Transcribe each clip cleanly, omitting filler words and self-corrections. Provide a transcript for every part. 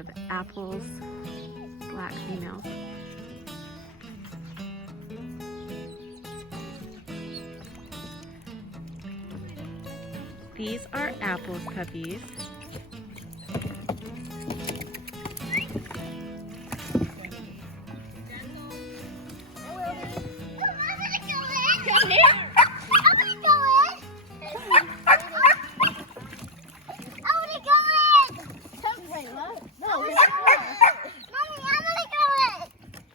of Apple's black females. These are Apple's puppies.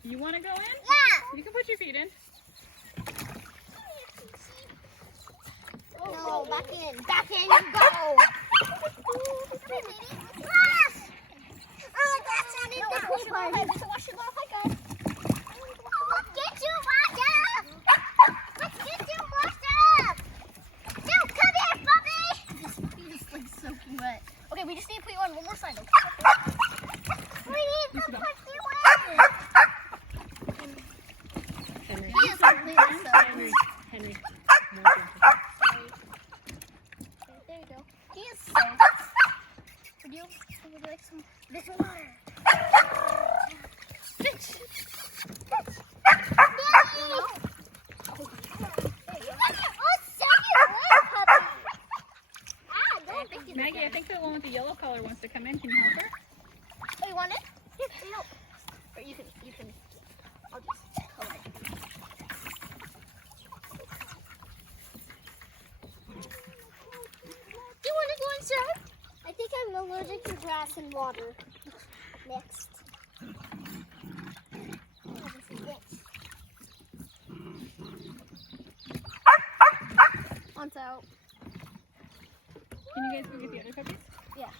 You want to go in? Yeah. You can put your feet in. No, back in. Back in you go. Oh, that's not in the pool part. We can wash your little head, guys. Let's get you washed up. Let's get you washed up. Dude, come here, puppy. This puppy is like soaking wet. Okay, we just need to put you on one more side. Okay? We need to put you in. Henry. He is completely soaked. Henry. There you go. He is soaked. Would you like some this water? Bitch! Maggie, I think the one with the yellow collar wants to come in. Can you help her? Oh, you want it? Here, help. Or you can, I'll just color it. Do you want to go inside? I think I'm allergic to grass and water mixed. On out. Can you guys go get the other puppies? Yeah.